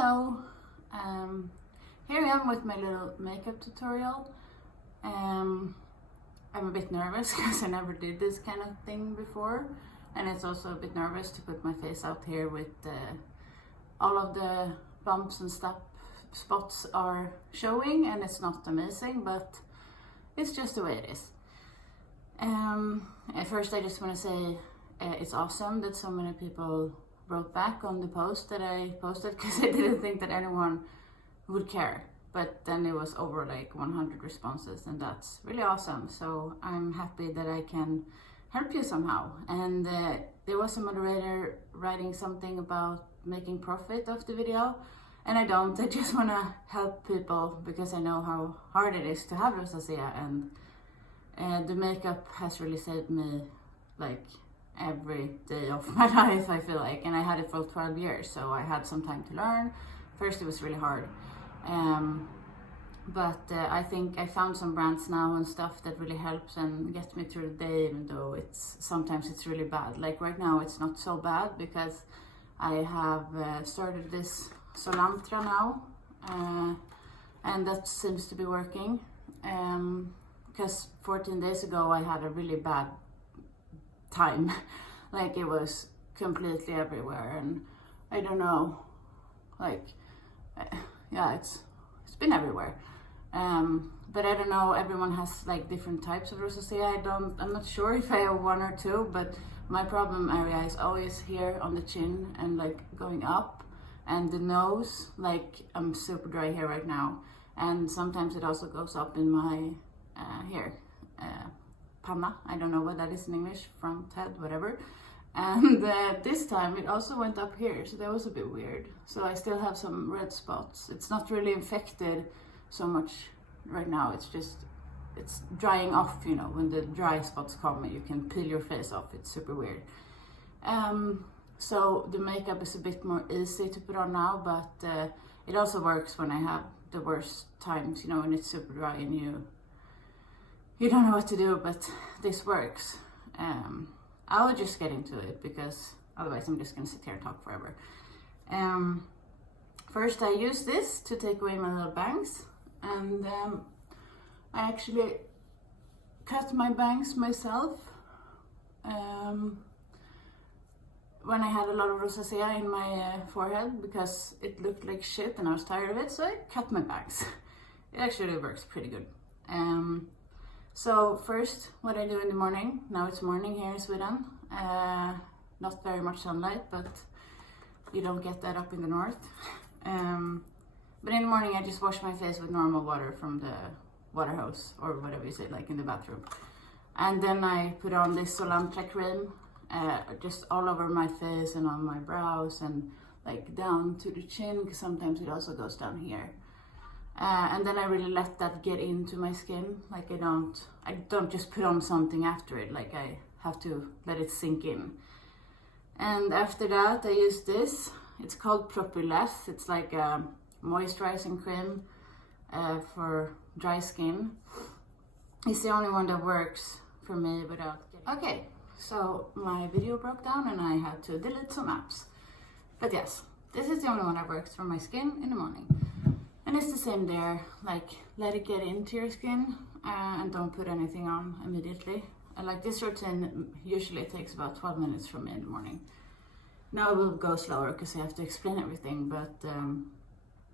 Hello, here I am with my little makeup tutorial. I'm a bit nervous because I never did this kind of thing before, and it's also a bit nervous to put my face out here with all of the bumps and stuff spots are showing, and it's not amazing, but it's just the way it is. At first I just want to say it's awesome that so many people wrote back on the post that I posted, because I didn't think that anyone would care, but then it was over like 100 responses, and that's really awesome. So I'm happy that I can help you somehow. And there was a moderator writing something about making profit of the video, and I don't. I just want to help people because I know how hard it is to have rosacea, and the makeup has really saved me like every day of my life, I feel like. And I had it for 12 years, so I had some time to learn. First it was really hard, but I think I found some brands now and stuff that really helps and gets me through the day, even though sometimes it's really bad. Like right now it's not so bad because I have started this Solantra now, and that seems to be working, because 14 days ago I had a really bad time. Like it was completely everywhere, and I don't know, like yeah, it's been everywhere. But I don't know, everyone has like different types of rosacea. I'm not sure if I have one or two, but my problem area is always here on the chin and like going up, and the nose, like I'm super dry here right now, and sometimes it also goes up in my here, panna, I don't know what that is in English, front head, whatever. And this time it also went up here, so that was a bit weird. So I still have some red spots. It's not really infected so much right now, it's drying off, you know, when the dry spots come you can peel your face off. It's super weird. So the makeup is a bit more easy to put on now, but it also works when I have the worst times, you know, when it's super dry and you don't know what to do, but this works. I'll just get into it because otherwise I'm just gonna sit here and talk forever. First I use this to take away my little bangs, and I actually cut my bangs myself when I had a lot of rosacea in my forehead, because it looked like shit and I was tired of it, so I cut my bangs. It actually works pretty good. So first, what I do in the morning, now it's morning here in Sweden, not very much sunlight, but you don't get that up in the north. But in the morning I just wash my face with normal water from the water hose, or whatever you say, like in the bathroom. And then I put on this Solantra cream, just all over my face and on my brows and like down to the chin, because sometimes it also goes down here. And then I really let that get into my skin. Like I don't just put on something after it, like I have to let it sink in. And after that I use this, it's called Propyless. It's like a moisturizing cream for dry skin. It's the only one that works for me without getting... Okay, so my video broke down and I had to delete some apps. But yes, this is the only one that works for my skin in the morning. And it's the same there, like let it get into your skin and don't put anything on immediately. And like this routine usually takes about 12 minutes for me in the morning. Now it will go slower because I have to explain everything, but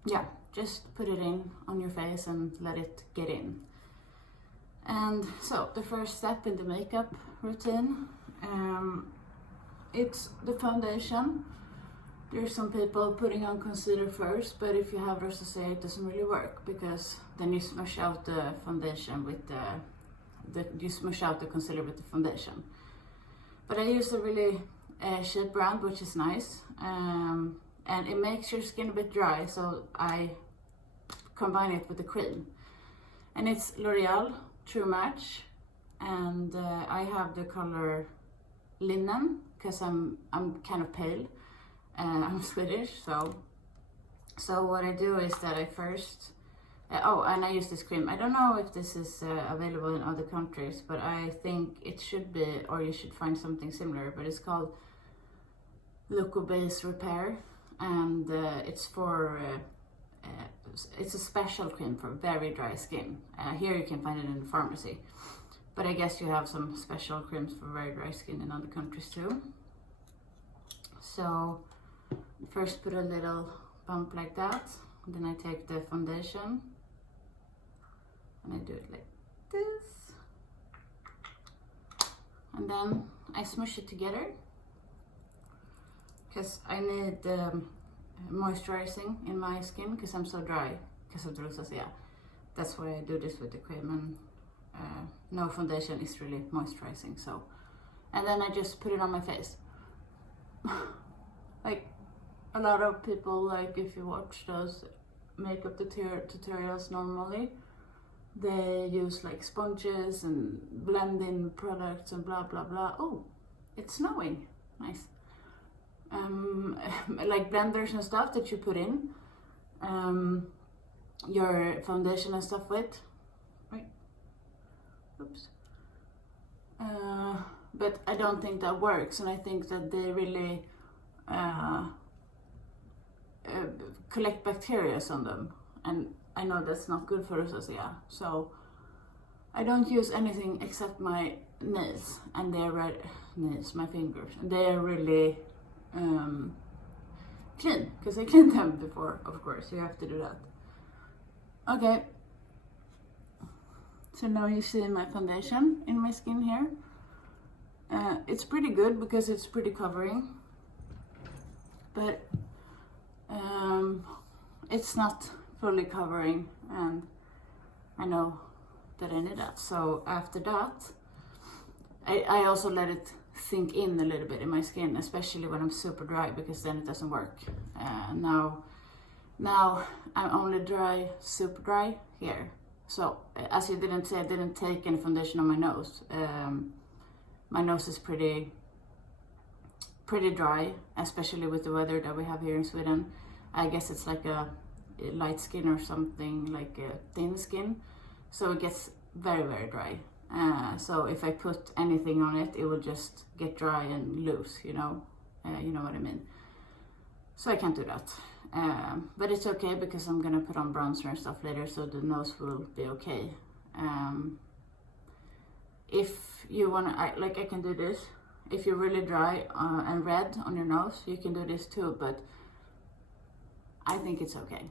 yeah, just put it in on your face and let it get in. And so the first step in the makeup routine, it's the foundation. There's some people putting on concealer first, but if you have rosacea it doesn't really work, because then you smush out the foundation with you smush out the concealer with the foundation. But I use a really cheap brand, which is nice, and it makes your skin a bit dry, so I combine it with the cream. And it's L'Oreal True Match, and I have the color Linen because I'm kind of pale. I'm Swedish, so what I do is that I first and I use this cream. I don't know if this is available in other countries, but I think it should be, or you should find something similar, but it's called Loco Base Repair, and it's for it's a special cream for very dry skin. Here you can find it in the pharmacy, but I guess you have some special creams for very dry skin in other countries too. So first put a little bump like that, then I take the foundation and I do it like this, and then I smush it together because I need moisturizing in my skin because I'm so dry because of the rosacea. That's why I do this with the cream, and no foundation is really moisturizing. So, and then I just put it on my face. Like a lot of people, like if you watch those makeup tutorials normally, they use like sponges and blend in products and blah blah blah. Oh, it's snowing. Nice. Like blenders and stuff that you put in your foundation and stuff with. Right. Oops. But I don't think that works, and I think that they really collect bacteria on them, and I know that's not good for rosacea. So I don't use anything except my nails, and they're my fingers, and they're really clean because I cleaned them before. Of course, you have to do that. Okay, so now you see my foundation in my skin here. It's pretty good because it's pretty covering, but it's not fully covering, and I know that I need that. So after that, I also let it sink in a little bit in my skin, especially when I'm super dry, because then it doesn't work. Now I'm only dry, super dry here. So as you didn't say, I didn't take any foundation on my nose. My nose is pretty dry, especially with the weather that we have here in Sweden. I guess it's like a light skin or something, like a thin skin. So it gets very, very dry. So if I put anything on it, it will just get dry and loose, you know what I mean. So I can't do that. But it's okay because I'm gonna put on bronzer and stuff later, so the nose will be okay. If you wanna, I can do this. If you're really dry and red on your nose, you can do this too, but I think it's okay.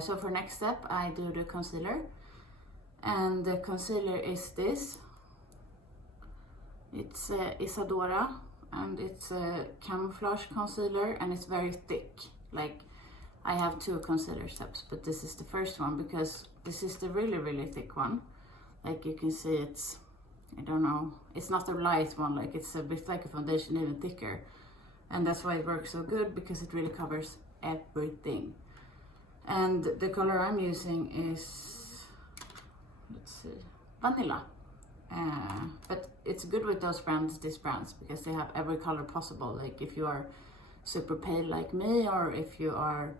So for next step, I do the concealer. And the concealer is this. It's Isadora, and it's a camouflage concealer, and it's very thick. Like, I have 2 concealer steps, but this is the first one because this is the really, really thick one. Like you can see, it's, I don't know, it's not a light one, like it's a bit like a foundation, even thicker. And that's why it works so good, because it really covers everything. And the color I'm using is, let's see, Vanilla. But it's good with these brands, because they have every color possible. Like if you are super pale like me, or if you are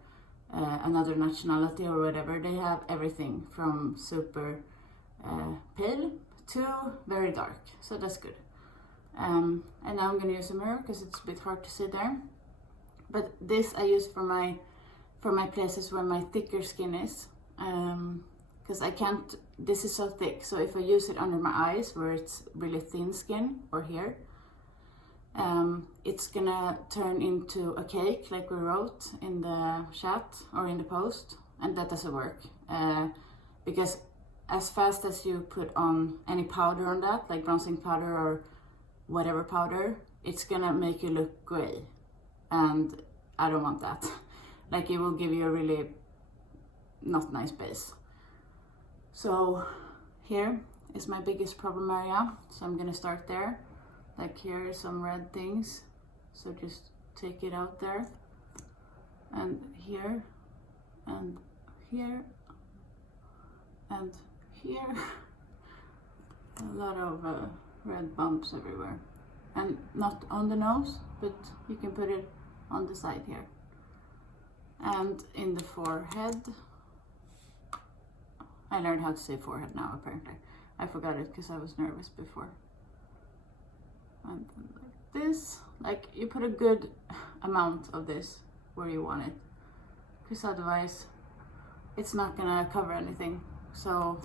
another nationality or whatever, they have everything from super pale to very dark. So that's good. And now I'm gonna use a mirror because it's a bit hard to see there. But this I use for my places where my thicker skin is. Because I can't, this is so thick, so if I use it under my eyes where it's really thin skin, or here, it's gonna turn into a cake like we wrote in the chat or in the post, and that doesn't work. Because as fast as you put on any powder on that, like bronzing powder or whatever powder, it's gonna make you look gray, and I don't want that. Like, it will give you a really not nice base. So here is my biggest problem area, so I'm gonna start there. Like, here are some red things, so just take it out there, and here, and here, and here. A lot of red bumps everywhere, and not on the nose, but you can put it on the side here, and in the forehead. I learned how to say forehead now, apparently. I forgot it because I was nervous before. And then like this. Like, you put a good amount of this where you want it, because otherwise it's not gonna cover anything. So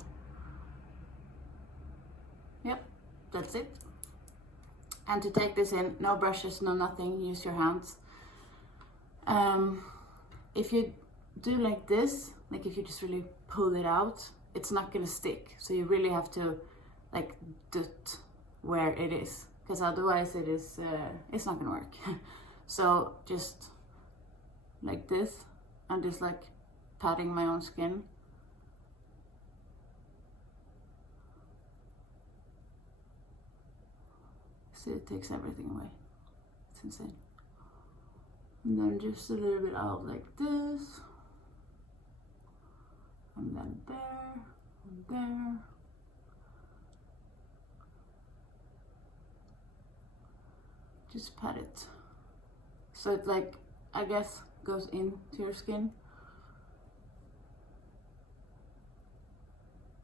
yep, that's it. And to take this in, no brushes, no nothing, use your hands. If you do like this, like if you just really pull it out, it's not gonna stick. So you really have to like dot where it is, because otherwise it's not gonna work. So just like this, I'm just like patting my own skin. See, it takes everything away. It's insane. And then just a little bit out like this. And then there, and there. Just pat it. So it like, I guess, goes into your skin.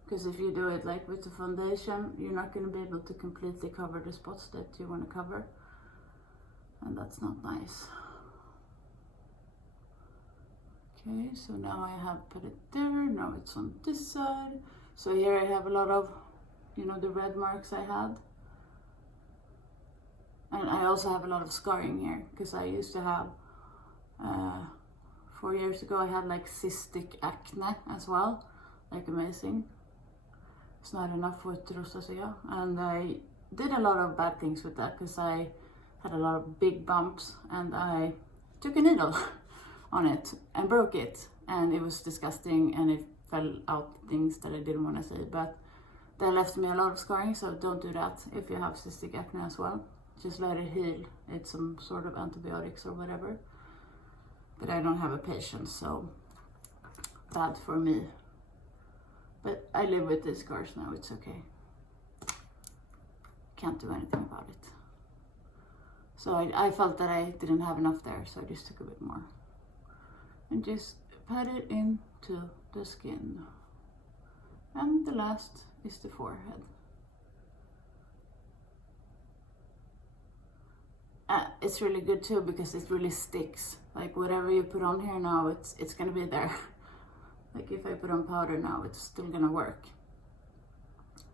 Because if you do it like with the foundation, you're not going to be able to completely cover the spots that you want to cover. And that's not nice. Okay, so now I have put it there, now it's on this side. So here I have a lot of, you know, the red marks I had. And I also have a lot of scarring here, because I used to have, 4 years ago, I had like cystic acne as well, like amazing. It's not enough with rosacea, and I did a lot of bad things with that, because I had a lot of big bumps, and I took a needle on it and broke it, and it was disgusting, and it fell out things that I didn't want to say, but that left me a lot of scarring. So don't do that if you have cystic acne as well. Just let it heal. It's some sort of antibiotics or whatever, but I don't have a patience, so bad for me. But I live with these scars now, it's okay. Can't do anything about it. So I felt that I didn't have enough there, so I just took a bit more. And just pat it into the skin. And the last is the forehead. It's really good too, because it really sticks. Like whatever you put on here now, it's gonna be there. Like if I put on powder now, it's still gonna work,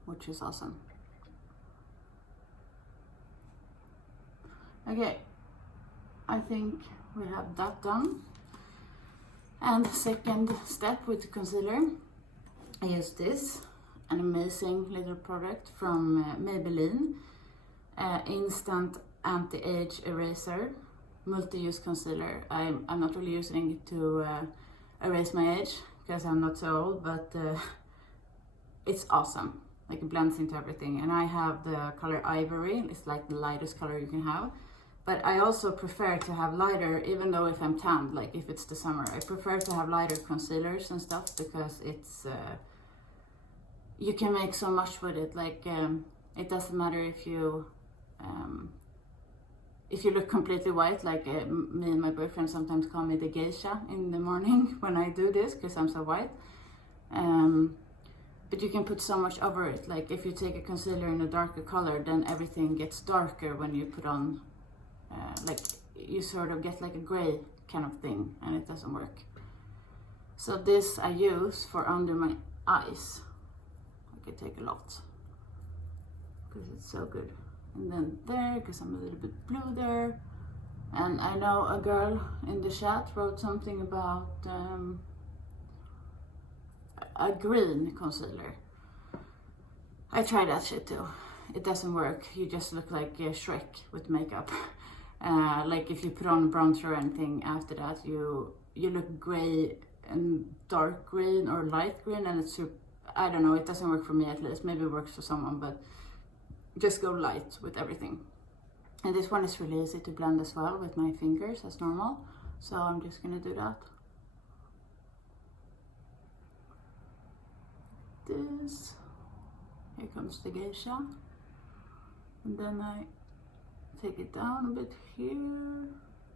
which is awesome. Okay, I think we have that done. And the second step with the concealer, I use this, an amazing little product from Maybelline, Instant Anti-Age Eraser, multi-use concealer. I'm not really using it to erase my age, because I'm not so old, but it's awesome. Like it blends into everything. And I have the color Ivory. It's like the lightest color you can have. But I also prefer to have lighter, even though if I'm tanned, like if it's the summer, I prefer to have lighter concealers and stuff, because it's, you can make so much with it. Like it doesn't matter if you look completely white, like me and my boyfriend sometimes call me the geisha in the morning when I do this, because I'm so white. But you can put so much over it. Like if you take a concealer in a darker color, then everything gets darker when you put on, like you sort of get like a gray kind of thing, and it doesn't work. So this I use for under my eyes. I can take a lot, because it's so good. And then there, because I'm a little bit blue there. And I know a girl in the chat wrote something about a green concealer. I tried that shit too. It doesn't work. You just look like Shrek with makeup. Like if you put on bronzer or anything after that, you look gray and dark green or light green, and it's, I don't know, it doesn't work for me at least. Maybe it works for someone, but just go light with everything. And this one is really easy to blend as well with my fingers as normal. So I'm just gonna do that. This. Here comes the geisha. And then I take it down a bit here.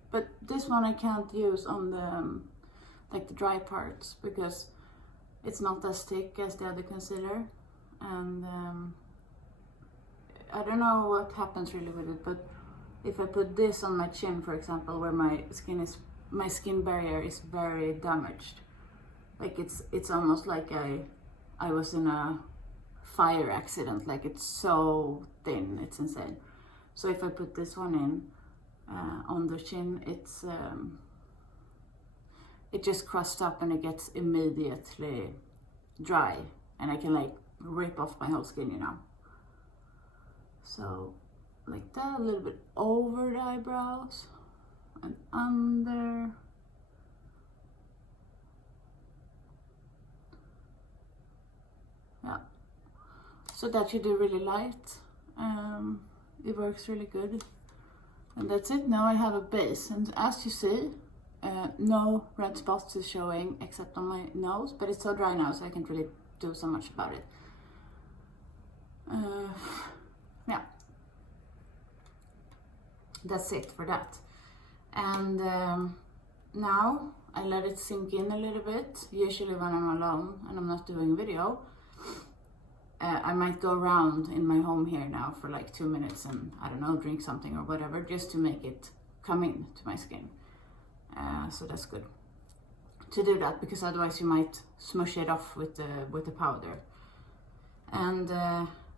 But this one I can't use on the like the dry parts, because it's not as thick as the other concealer. And I don't know what happens really with it, but if I put this on my chin, for example, where my skin barrier is very damaged, like it's almost like I was in a fire accident, like it's so thin, it's insane. So if I put this one in on the chin, it just crushed up and it gets immediately dry, and I can like rip off my whole skin, you know. So like that, a little bit over the eyebrows and under. Yeah, so that you do really light. It works really good. And that's it. Now I have a base, and as you see, no red spots is showing except on my nose, but it's so dry now, so I can't really do so much about it. Yeah, that's it for that. And now I let it sink in a little bit. Usually when I'm alone and I'm not doing a video, I might go around in my home here now for like 2 minutes and, I don't know, drink something or whatever, just to make it come in to my skin. So that's good to do that, because otherwise you might smush it off with the powder. And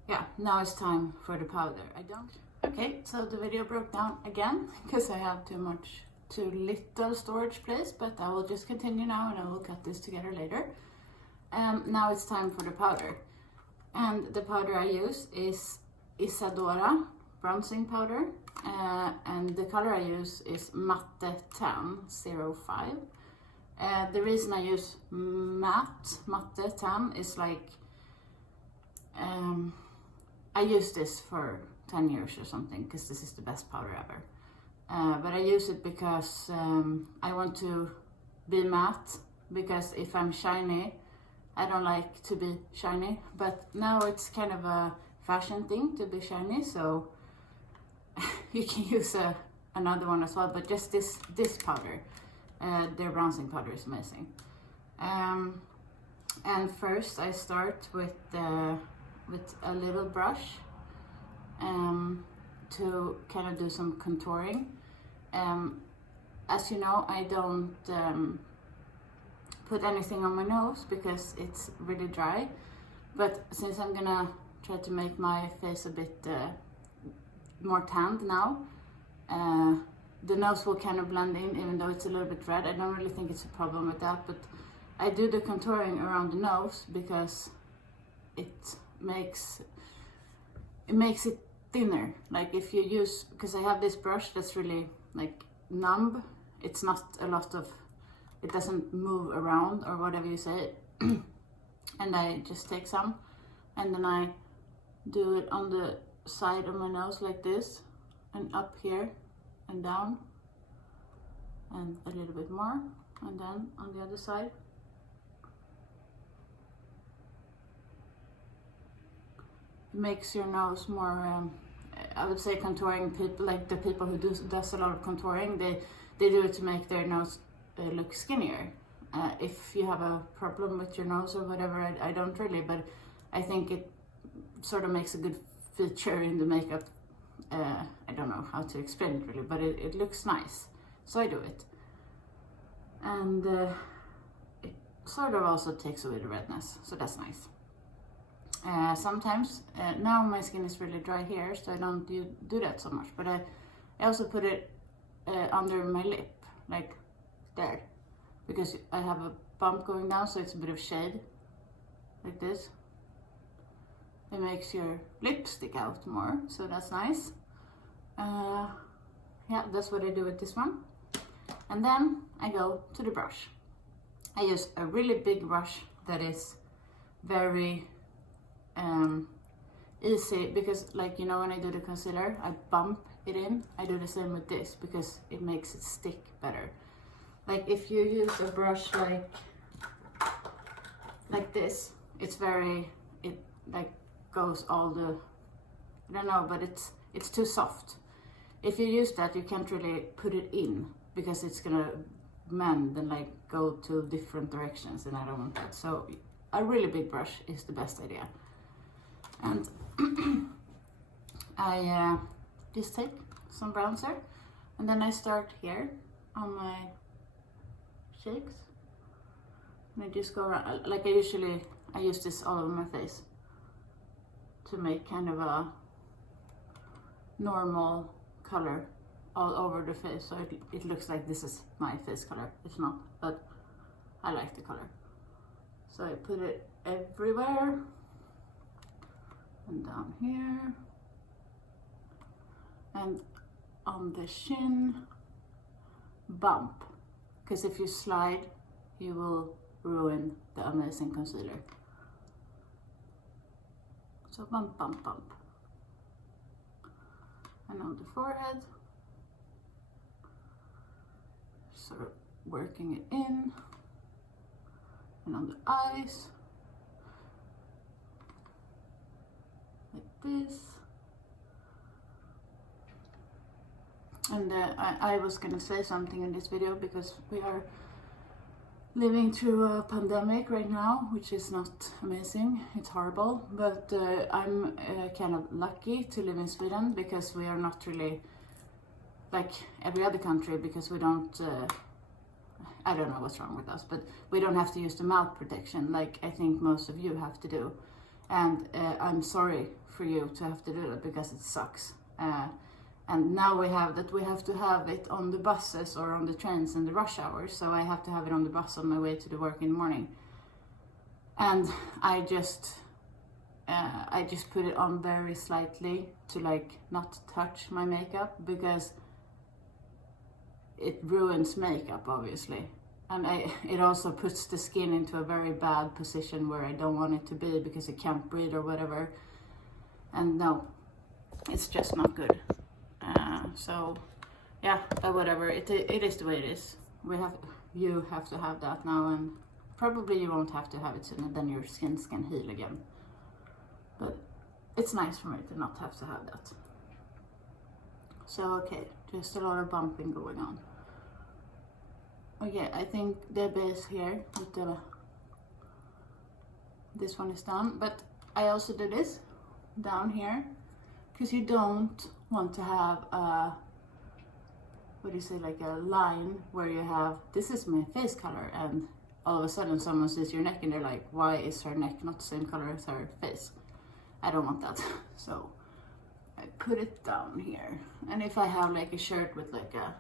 yeah, now it's time for the powder. Okay, so the video broke down again because I have too little storage place, but I will just continue now and I will cut this together later. Now it's time for the powder. And the powder I use is Isadora bronzing powder, and the color I use is Matte Tan 05. The reason I use Matte Tan is like, I use this for 10 years or something, because this is the best powder ever. But I use it because I want to be matte, because if I'm shiny, I don't like to be shiny, but now it's kind of a fashion thing to be shiny, so you can use another one as well, but just this powder, their bronzing powder is amazing. And first I start with a little brush to kind of do some contouring. As you know, I don't put anything on my nose because it's really dry, but since I'm gonna try to make my face a bit more tanned now, the nose will kind of blend in, even though it's a little bit red. I don't really think it's a problem with that, but I do the contouring around the nose because it makes it thinner. Like if you use, because I have this brush that's really like numb, it's not a lot of, it doesn't move around or whatever you say. And I just take some and then I do it on the side of my nose like this, and up here and down, and a little bit more, and then on the other side. It makes your nose more, I would say contouring people, like the people who does a lot of contouring, they do it to make their nose look skinnier. If you have a problem with your nose or whatever, I don't really, but I think it sort of makes a good feature in the makeup. I don't know how to explain it really, but it looks nice, so I do it. And it sort of also takes away the redness, so that's nice. Sometimes, now my skin is really dry here, so I don't do that so much, but I also put it under my lip, like there, because I have a bump going down, so it's a bit of shade, like this. It makes your lip stick out more, so that's nice. Yeah, that's what I do with this one. And then I go to the brush. I use a really big brush that is very easy, because like, you know, when I do the concealer, I bump it in. I do the same with this because it makes it stick better. Like if you use a brush like this, it's very, it like goes all the, I don't know, but it's too soft. If you use that, you can't really put it in because it's gonna mend and like go to different directions, and I don't want that. So a really big brush is the best idea. And I just take some bronzer. And then I start here on my cheeks. And I just go around, like I use this all over my face to make kind of a normal color all over the face. So it looks like this is my face color. It's not, but I like the color. So I put it everywhere. And down here. And on the chin, bump. Because if you slide, you will ruin the amazing concealer. So bump, bump, bump. And on the forehead, sort of working it in. And on the eyes, like this. And I was gonna say something in this video because we are living through a pandemic right now, which is not amazing. It's horrible, but I'm kind of lucky to live in Sweden because we are not really like every other country, because we don't, I don't know what's wrong with us, but we don't have to use the mouth protection like I think most of you have to do. And I'm sorry for you to have to do that because it sucks. And now we have to have it on the buses or on the trains in the rush hours. So I have to have it on the bus on my way to the work in the morning. And I just put it on very slightly to like not touch my makeup, because it ruins makeup obviously. And it also puts the skin into a very bad position where I don't want it to be, because it can't breathe or whatever. And no, it's just not good. So yeah, but whatever, it is the way it is. You have to have that now, and probably you won't have to have it soon, and then your skin can heal again. But it's nice for me to not have to have that. So okay, just a lot of bumping going on. Okay, I think the base here with this one is done, but I also do this down here, because you don't want to have a, what do you say, like a line where you have, this is my face color, and all of a sudden someone sees your neck and they're like, why is her neck not the same color as her face? I don't want that. So I put it down here. And if I have like a shirt with like a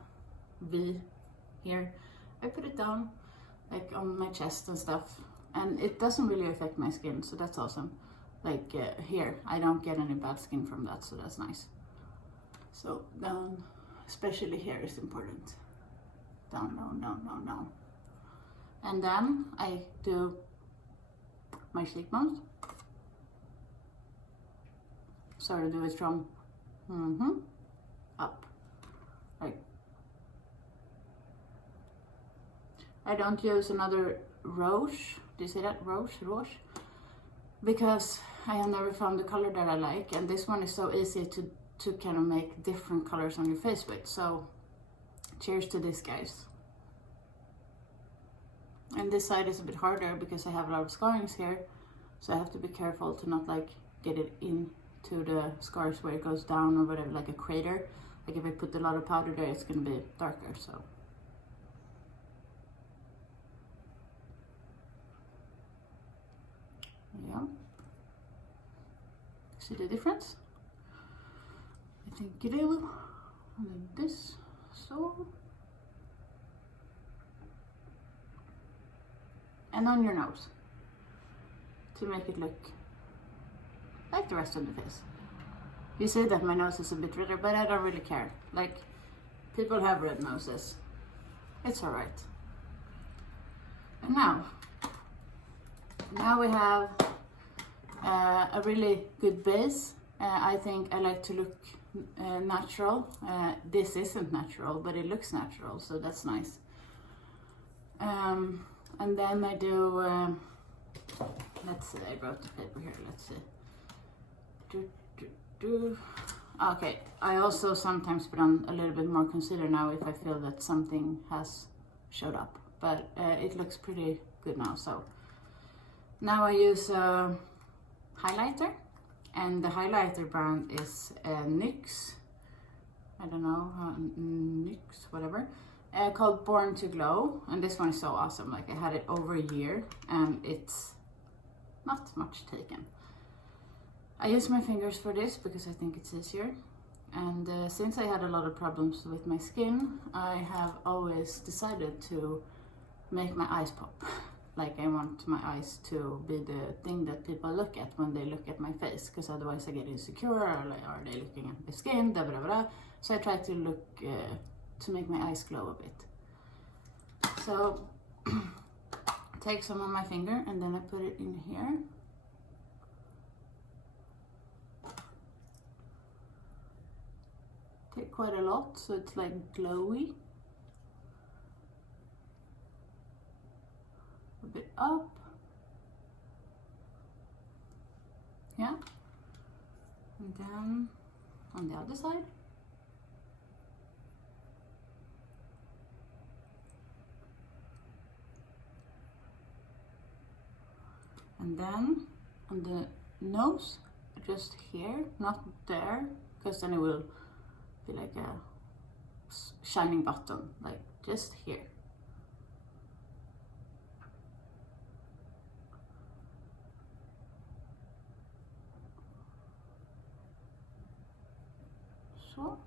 V here, I put it down like on my chest and stuff, and it doesn't really affect my skin, so that's awesome. Like here, I don't get any bad skin from that, so that's nice. So down, especially here is important. Down, down, down, down, down. And then I do my cheekbones. Sort of do it from up, like. I don't use another Roche. Do you say that? Roche? Because I have never found the color that I like, and this one is so easy to kind of make different colors on your face with. So cheers to this, guys. And this side is a bit harder because I have a lot of scarrings here, so I have to be careful to not like get it into the scars where it goes down or whatever, like a crater. Like if I put a lot of powder there, it's gonna be darker. So yeah, see the difference? I think you do. Like this, so. And on your nose, to make it look like the rest of the face. You say that my nose is a bit redder, but I don't really care. Like, people have red noses. It's alright. And now we have a really good base. I think I like to look natural. This isn't natural, but it looks natural, so that's nice. And then I do, let's see, I wrote the paper here, let's see. Okay, I also sometimes put on a little bit more concealer now if I feel that something has showed up, but it looks pretty good now. So now I use a highlighter, and the highlighter brand is NYX I don't know, NYX, whatever, called Born to Glow. And this one is so awesome. Like I had it over a year and it's not much taken. I use my fingers for this because I think it's easier. And since I had a lot of problems with my skin, I have always decided to make my eyes pop. Like I want my eyes to be the thing that people look at when they look at my face, because otherwise I get insecure, or like, are they looking at my skin, blah, blah, blah. So I try to look, to make my eyes glow a bit. So take some on my finger and then I put it in here. Take quite a lot so it's like glowy. A bit up. Yeah. And then on the other side. And then on the nose, just here, not there, because then it will be like a shining button, like just here. So,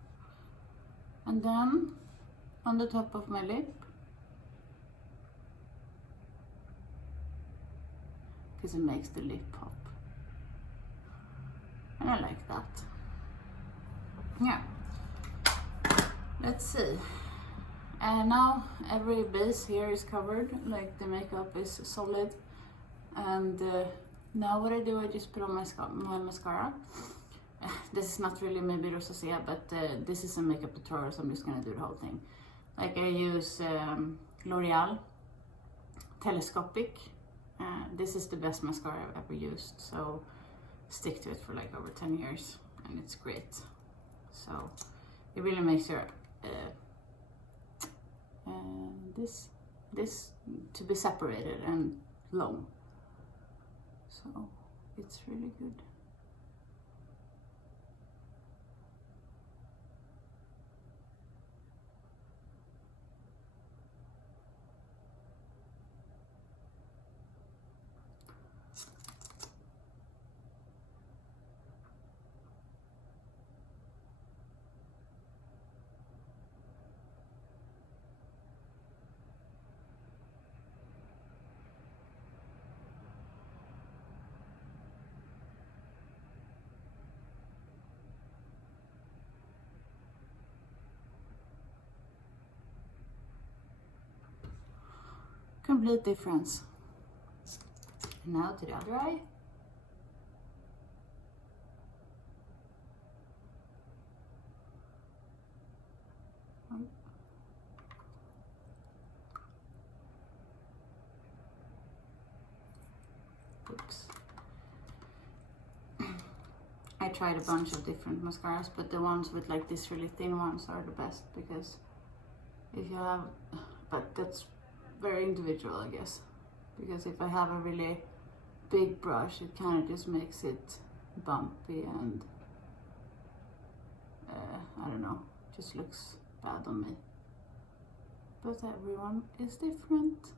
and then on the top of my lip, because it makes the lip pop, and I like that. Yeah, let's see. And now every base here is covered, like the makeup is solid. And now what I do, I just put on my mascara. This is not really maybe Rosacea, but this is a makeup tutorial, so I'm just gonna do the whole thing. Like I use L'Oreal Telescopic. This is the best mascara I've ever used, so stick to it for like over 10 years, and it's great. So it really makes your this to be separated and long. So it's really good. Complete difference. Now to the other eye. Oops. I tried a bunch of different mascaras, but the ones with like this really thin ones are the best, because if you have, but that's very individual, I guess, because if I have a really big brush, it kind of just makes it bumpy and I don't know, just looks bad on me. But everyone is different.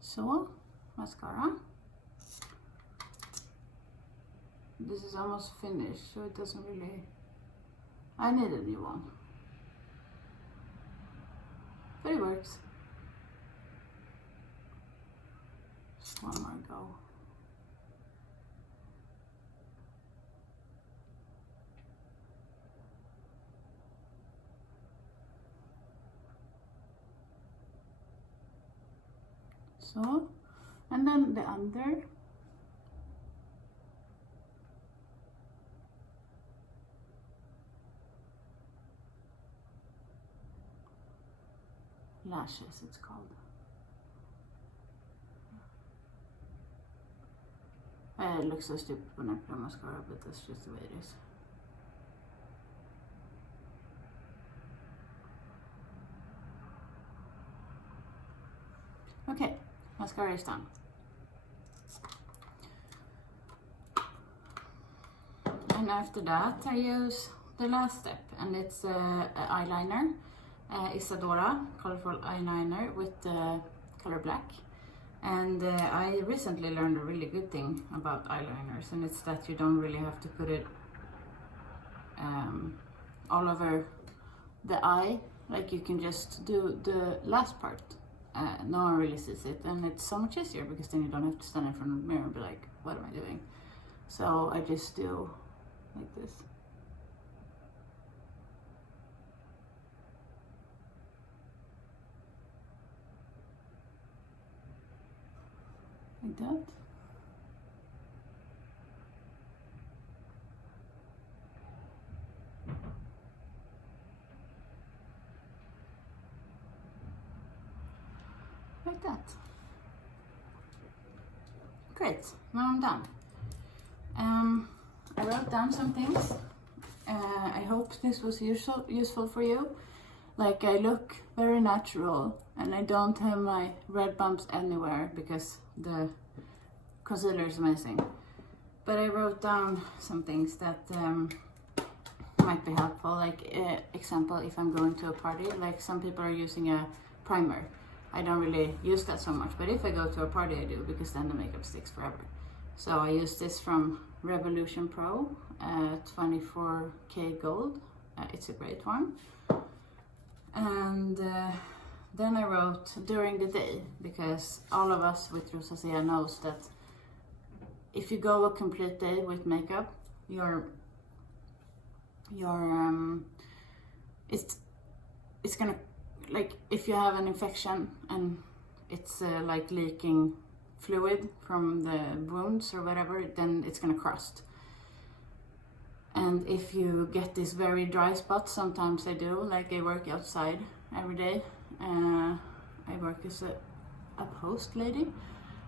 So, mascara. This is almost finished, so it doesn't really, I need a new one. But it works. Just one more go. So, and then the under. Lashes, it's called. It looks so stupid when I put on mascara, but that's just the way it is. Okay, mascara is done. And after that I use the last step, and it's eyeliner. Isadora colorful eyeliner with the color black. And I recently learned a really good thing about eyeliners, and it's that you don't really have to put it all over the eye. Like, you can just do the last part. No one really sees it, and it's so much easier because then you don't have to stand in front of the mirror and be like, what am I doing? So I just do like this. Like that. Like that. Great, now I'm done. I wrote down some things. I hope this was useful for you. Like, I look very natural and I don't have my red bumps anywhere because the concealer is amazing. But I wrote down some things that might be helpful. Like, example, if I'm going to a party, like some people are using a primer. I don't really use that so much, but if I go to a party I do, because then the makeup sticks forever. So I use this from Revolution Pro, 24K Gold. It's a great one. And then I wrote during the day, because all of us with rosacea knows that if you go a complete day with makeup, it's gonna, like, if you have an infection and it's like leaking fluid from the wounds or whatever, then it's gonna crust. And if you get these very dry spots, sometimes I do, like I work outside every day. I work as a post lady,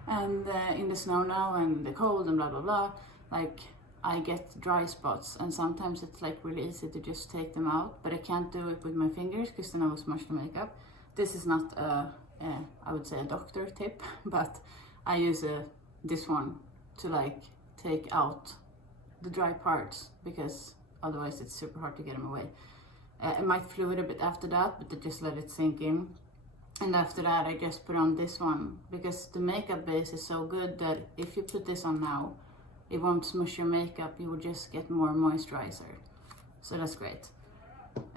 and in the snow now and the cold and blah blah blah, like I get dry spots, and sometimes it's like really easy to just take them out, but I can't do it with my fingers because then I will smush the makeup. This is not I would say a doctor tip, but I use this one to like take out the dry parts, because otherwise it's super hard to get them away. It might fluid a bit after that, but I just let it sink in. And after that I just put on this one, because the makeup base is so good that if you put this on now, it won't smush your makeup, you will just get more moisturizer. So that's great.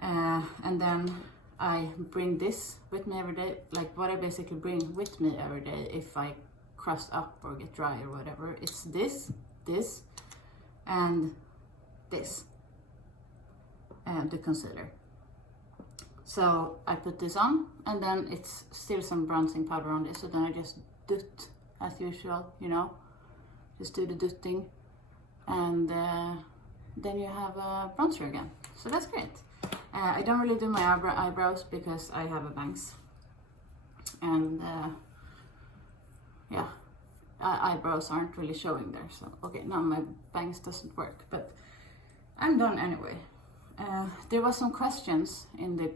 And then I bring this with me every day. Like, what I basically bring with me every day if I crust up or get dry or whatever, it's this, and this, and the concealer. So I put this on, and then it's still some bronzing powder on this, so then I just doot as usual, you know, just do the dooting, and then you have a bronzer again. So that's great. I don't really do my eyebrows because I have a bangs, and yeah, eyebrows aren't really showing there. So okay, now my bangs doesn't work, but I'm done anyway. There was some questions in the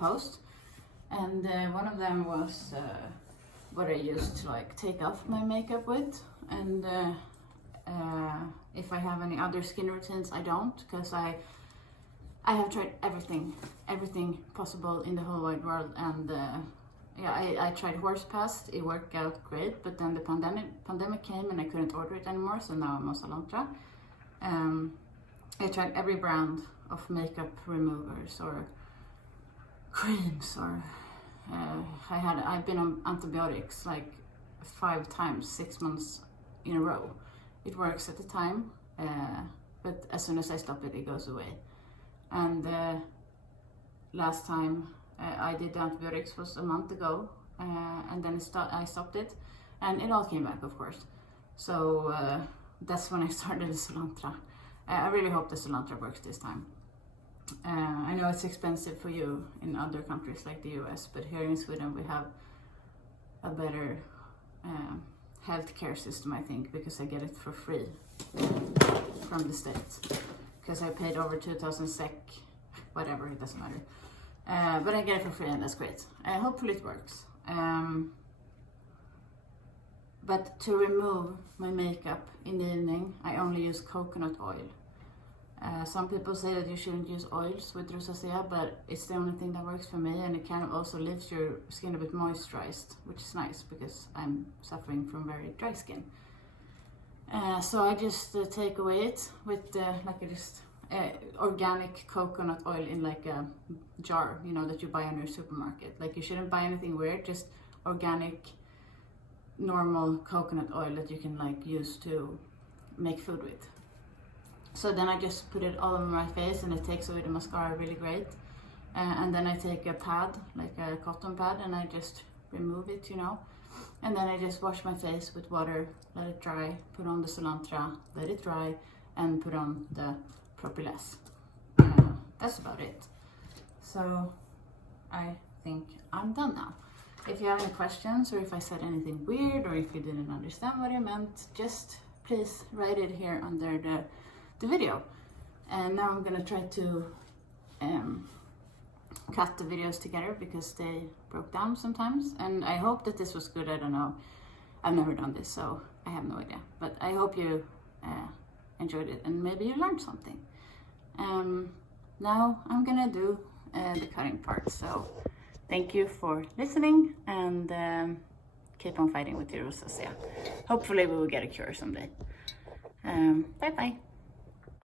post, and one of them was what I used to like take off my makeup with, and if I have any other skin routines. I don't, because I have tried everything possible in the whole wide world, and yeah, I tried horse pass, it worked out great, but then the pandemic came and I couldn't order it anymore, so now I'm on Salantra. I tried every brand of makeup removers or creams, or I've been on antibiotics like 5 times, 6 months in a row. It works at the time, but as soon as I stop it, it goes away. And last time I did the antibiotics was a month ago, and then I stopped it, and it all came back, of course. So that's when I started the Salantra. I really hope the Salantra works this time. I know it's expensive for you in other countries like the US, but here in Sweden we have a better healthcare system, I think, because I get it for free from the state. Because I paid over 2,000 SEK, whatever, it doesn't matter. But I get it for free and that's great. Hopefully it works. But to remove my makeup in the evening, I only use coconut oil. Some people say that you shouldn't use oils with rosacea, but it's the only thing that works for me, and it kind of also leaves your skin a bit moisturized, which is nice because I'm suffering from very dry skin. So I just take away it with organic coconut oil in like a jar, you know, that you buy in your supermarket. Like, you shouldn't buy anything weird, just organic, normal coconut oil that you can like use to make food with. So then I just put it all over my face, and it takes away the mascara really great. And then I take a pad, like a cotton pad, and I just remove it, you know. And then I just wash my face with water, let it dry, put on the cilantro, let it dry, and put on the propolis. That's about it. So I think I'm done now. If you have any questions, or if I said anything weird, or if you didn't understand what I meant, just please write it here under the video. And now I'm gonna try to cut the videos together because they broke down sometimes, and I hope that this was good. I don't know, I've never done this, so I have no idea, but I hope you enjoyed it and maybe you learned something. Now I'm gonna do the cutting part, so thank you for listening, and keep on fighting with your rosacea. Hopefully we will get a cure someday. Bye bye.